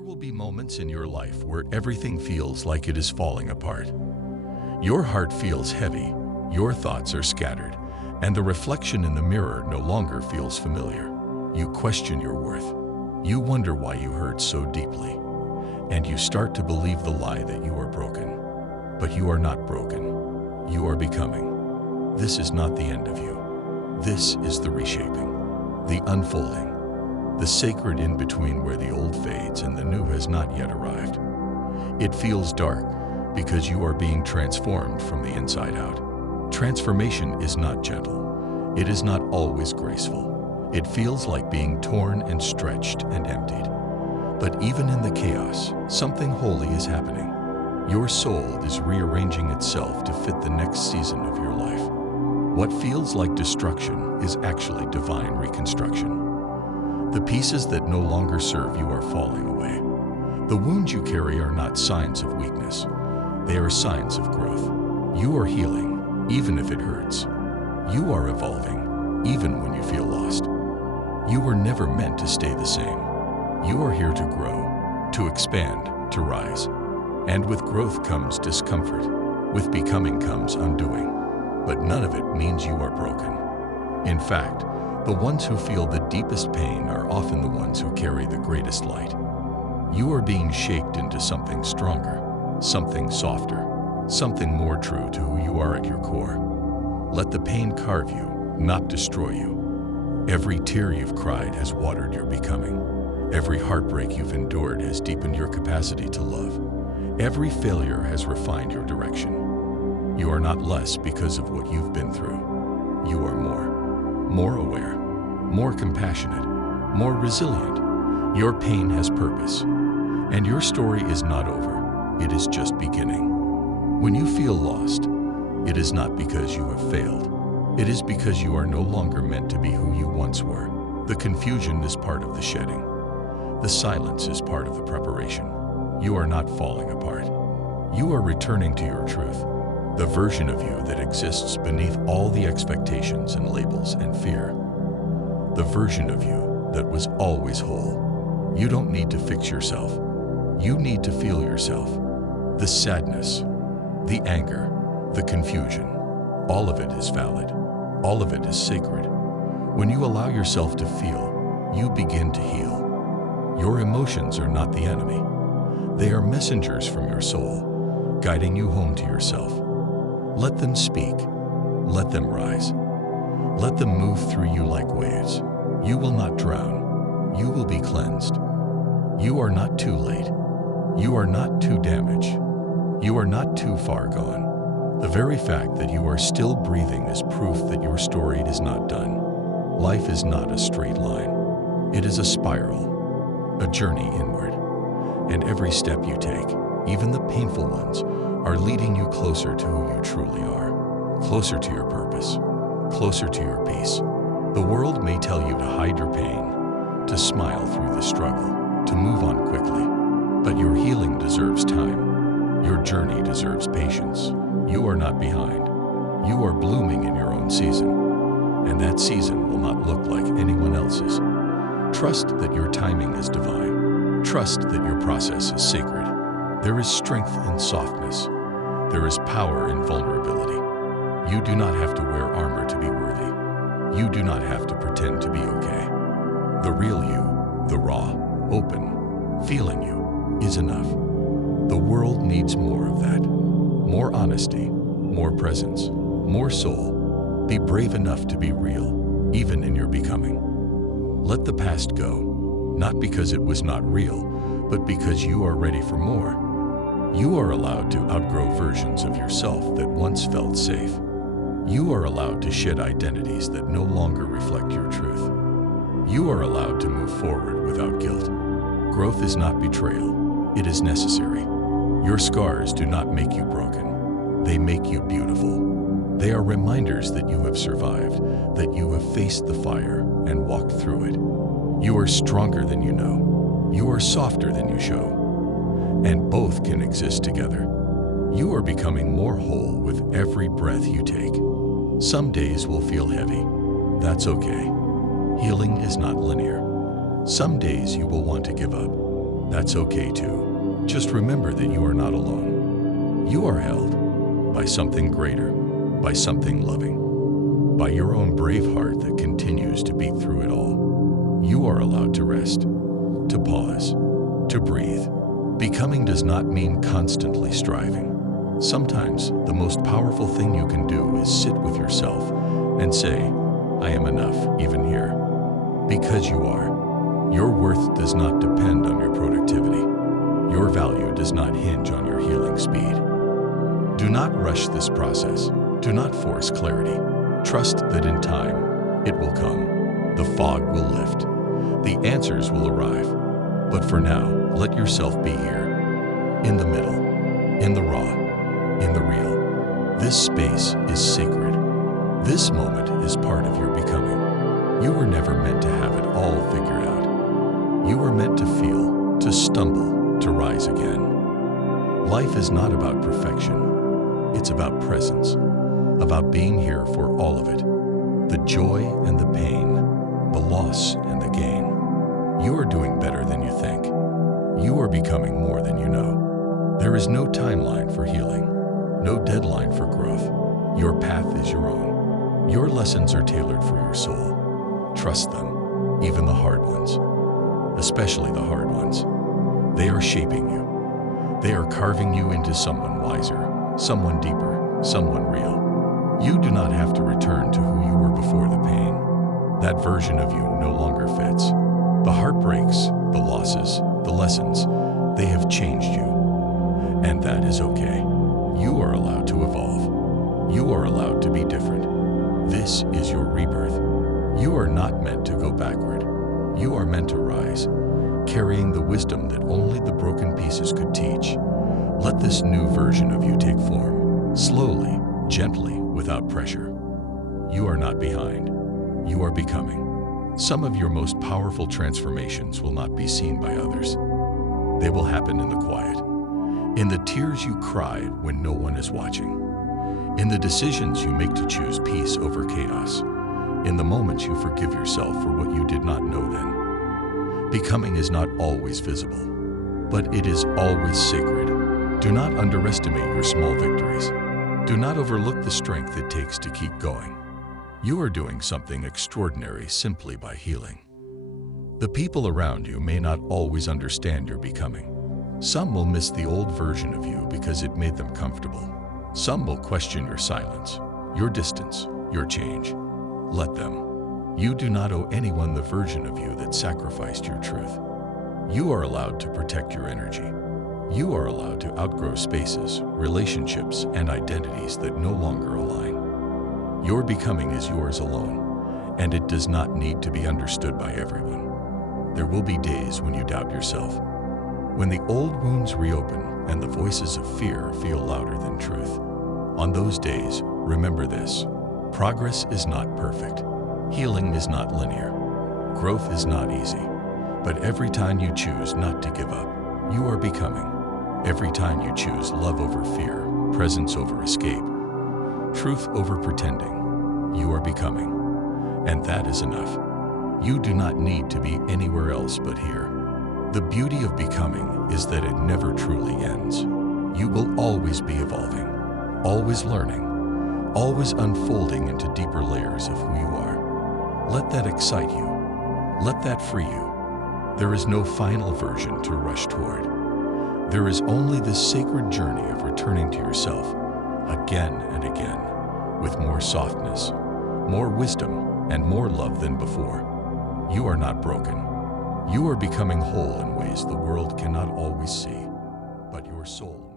There will be moments in your life where everything feels like it is falling apart. Your heart feels heavy, your thoughts are scattered, and the reflection in the mirror no longer feels familiar. You question your worth. You wonder why you hurt so deeply. And you start to believe the lie that you are broken. But you are not broken. You are becoming. This is not the end of you. This is the reshaping, the unfolding, the sacred in-between where the old fades and the new has not yet arrived. It feels dark because you are being transformed from the inside out. Transformation is not gentle. It is not always graceful. It feels like being torn and stretched and emptied. But even in the chaos, something holy is happening. Your soul is rearranging itself to fit the next season of your life. What feels like destruction is actually divine reconstruction. The pieces that no longer serve you are falling away. The wounds you carry are not signs of weakness. They are signs of growth. You are healing, even if it hurts. You are evolving, even when you feel lost. You were never meant to stay the same. You are here to grow, to expand, to rise. And with growth comes discomfort. With becoming comes undoing. But none of it means you are broken. In fact, the ones who feel the deepest pain are often the ones who carry the greatest light. You are being shaped into something stronger, something softer, something more true to who you are at your core. Let the pain carve you, not destroy you. Every tear you've cried has watered your becoming. Every heartbreak you've endured has deepened your capacity to love. Every failure has refined your direction. You are not less because of what you've been through. You are more aware, more compassionate, more resilient. Your pain has purpose, and your story is not over. It is just beginning. When you feel lost, it is not because you have failed. It is because you are no longer meant to be who you once were. The confusion is part of the shedding. The silence is part of the preparation. You are not falling apart. You are returning to your truth. The version of you that exists beneath all the expectations and labels and fear. The version of you that was always whole. You don't need to fix yourself. You need to feel yourself. The sadness, the anger, the confusion, all of it is valid. All of it is sacred. When you allow yourself to feel, you begin to heal. Your emotions are not the enemy. They are messengers from your soul, guiding you home to yourself. Let them speak. Let them rise. Let them move through you like waves. You will not drown. You will be cleansed. You are not too late. You are not too damaged. You are not too far gone. The very fact that you are still breathing is proof that your story is not done. Life is not a straight line. It is a spiral, a journey inward. And every step you take, even the painful ones, are leading you closer to who you truly are, closer to your purpose, closer to your peace. The world may tell you to hide your pain, to smile through the struggle, to move on quickly. But your healing deserves time. Your journey deserves patience. You are not behind. You are blooming in your own season. And that season will not look like anyone else's. Trust that your timing is divine. Trust that your process is sacred. There is strength in softness. There is power in vulnerability. You do not have to wear armor to be worthy. You do not have to pretend to be okay. The real you, the raw, open, feeling you, is enough. The world needs more of that. More honesty, more presence, more soul. Be brave enough to be real, even in your becoming. Let the past go, not because it was not real, but because you are ready for more. You are allowed to outgrow versions of yourself that once felt safe. You are allowed to shed identities that no longer reflect your truth. You are allowed to move forward without guilt. Growth is not betrayal. It is necessary. Your scars do not make you broken. They make you beautiful. They are reminders that you have survived, that you have faced the fire and walked through it. You are stronger than you know. You are softer than you show. And both can exist together. You are becoming more whole with every breath you take. Some days will feel heavy. That's okay. Healing is not linear. Some days you will want to give up. That's okay too. Just remember that you are not alone. You are held by something greater, by something loving, by your own brave heart that continues to beat through it all. You are allowed to rest, to pause, to breathe. Becoming does not mean constantly striving. Sometimes the most powerful thing you can do is sit with yourself and say, I am enough, even here. Because you are. Your worth does not depend on your productivity. Your value does not hinge on your healing speed. Do not rush this process. Do not force clarity. Trust that in time, it will come. The fog will lift. The answers will arrive. But for now, let yourself be here. In the middle. In the raw. In the real. This space is sacred. This moment is part of your becoming. You were never meant to have it all figured out. You were meant to feel, to stumble, to rise again. Life is not about perfection. It's about presence, about being here for all of it. The joy and the pain, the loss and the gain. You are doing better than you think. You are becoming more than you know. There is no timeline for healing. No deadline for growth. Your path is your own. Your lessons are tailored for your soul. Trust them, even the hard ones, especially the hard ones. They are shaping you. They are carving you into someone wiser, someone deeper, someone real. You do not have to return to who you were before the pain. That version of you no longer fits. The heartbreaks, the losses, the lessons, they have changed you. And that is okay. You are allowed to evolve. You are allowed to be different. This is your rebirth. You are not meant to go backward. You are meant to rise, carrying the wisdom that only the broken pieces could teach. Let this new version of you take form, slowly, gently, without pressure. You are not behind. You are becoming. Some of your most powerful transformations will not be seen by others. They will happen in the quiet. In the tears you cry when no one is watching. In the decisions you make to choose peace over chaos. In the moments you forgive yourself for what you did not know then. Becoming is not always visible, but it is always sacred. Do not underestimate your small victories. Do not overlook the strength it takes to keep going. You are doing something extraordinary simply by healing. The people around you may not always understand your becoming. Some will miss the old version of you because it made them comfortable. Some will question your silence, your distance, your change. Let them. You do not owe anyone the version of you that sacrificed your truth. You are allowed to protect your energy. You are allowed to outgrow spaces, relationships, and identities that no longer align. Your becoming is yours alone, and it does not need to be understood by everyone. There will be days when you doubt yourself, when the old wounds reopen and the voices of fear feel louder than truth. On those days, remember this: progress is not perfect. Healing is not linear. Growth is not easy. But every time you choose not to give up, you are becoming. Every time you choose love over fear, presence over escape, truth over pretending, you are becoming. And that is enough. You do not need to be anywhere else but here. The beauty of becoming is that it never truly ends. You will always be evolving, always learning, always unfolding into deeper layers of who you are. Let that excite you. Let that free you. There is no final version to rush toward. There is only this sacred journey of returning to yourself again and again, with more softness, more wisdom, and more love than before. You are not broken. You are becoming whole in ways the world cannot always see, but your soul